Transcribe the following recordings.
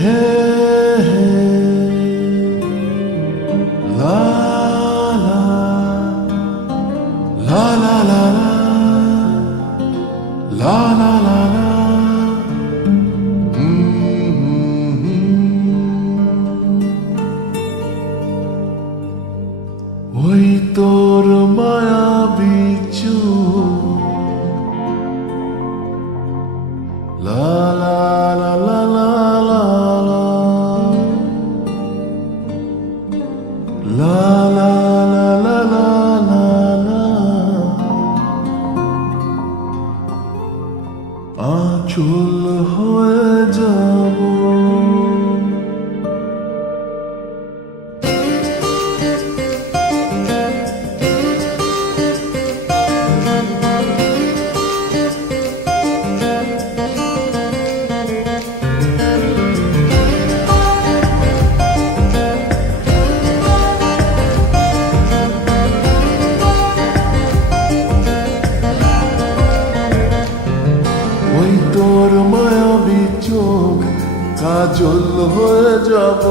হে হে লা লা লা লা লা লা লা লা লা ওই তোর মায়াবী চোখ লা লা লা লা লা লা লা লা লা লা লা লা আঁচল হয়ে যাব ওই তোর মায়াবী চোখ কাজল হয়ে যাব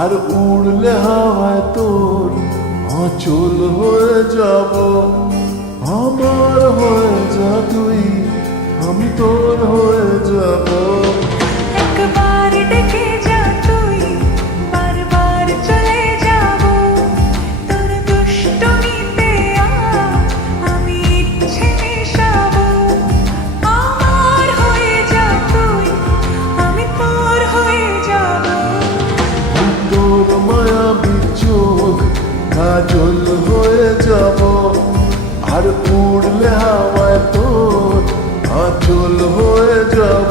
আর উড়লে হাওয়ায় তোর আঁচল হয়ে যাব আমার হয়ে যা তুই আমি তোর হয়ে যাব একবার ডেকে যা তুই বারবার চলে যাব তোর দুষ্টুমিতে আমি ইচ্ছে মেশাবো আমার হয়ে যা তুই আমি তোর হয়ে যাব তোর মায়াবী চোখ কাজল হয়ে যাব আর উড়লে হাওয়ায় তোর আঁচল হয়ে যাব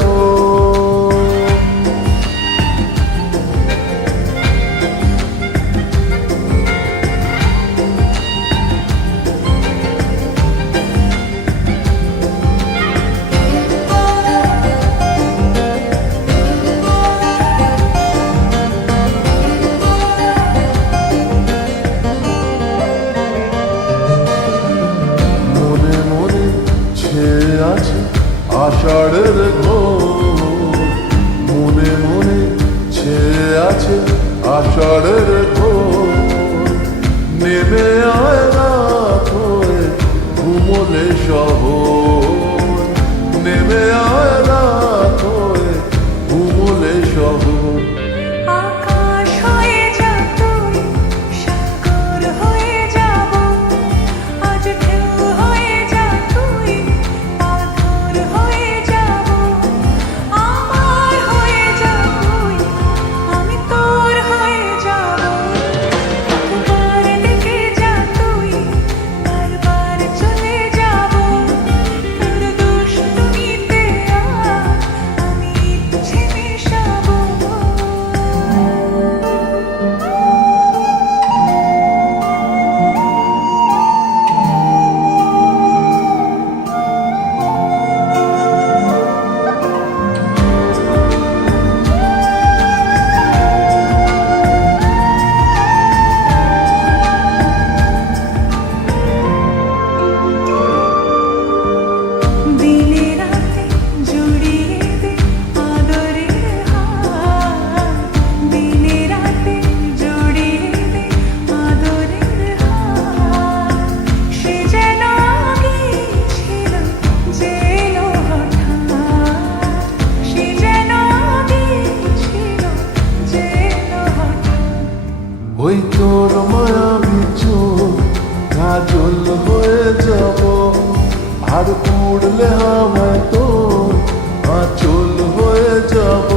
মনে মনে ছেয়ে আছে আষাঢ়ের ঘোর মনে মনে ছেয়ে আছে আষাঢ়ের ঘোর নেমে আয় রাত হয়ে ঘুমলে শহর নেমে আয় রাত হয়ে ঘুমলে শহর আকাশ হয়ে যা তুই সাগর হয়ে যাব আজ ঢেউ হয়ে যা তুই পাথর হয়ে যাব আমার হয়ে যা তুই আমি তোর হয়ে যাব একবার ডেকে যা তুই বারবার চলে যাব তোর দুষ্টুমিতে আমি ইচ্ছে মেশাবো দিনে রাতে জুড়িয়ে দে আদরের হাত দিনে রাতে জুড়িয়ে দে আদরের হাত সে যেন আগে ছিল যে এলো হঠাৎ সে যেন আগে ছিল যে এলো হঠাৎ ওই তোর মায়াবী চোখ কাজল হয়ে যাব আর উড়লে হাওয়ায় তোর আঁচল হয়ে যাব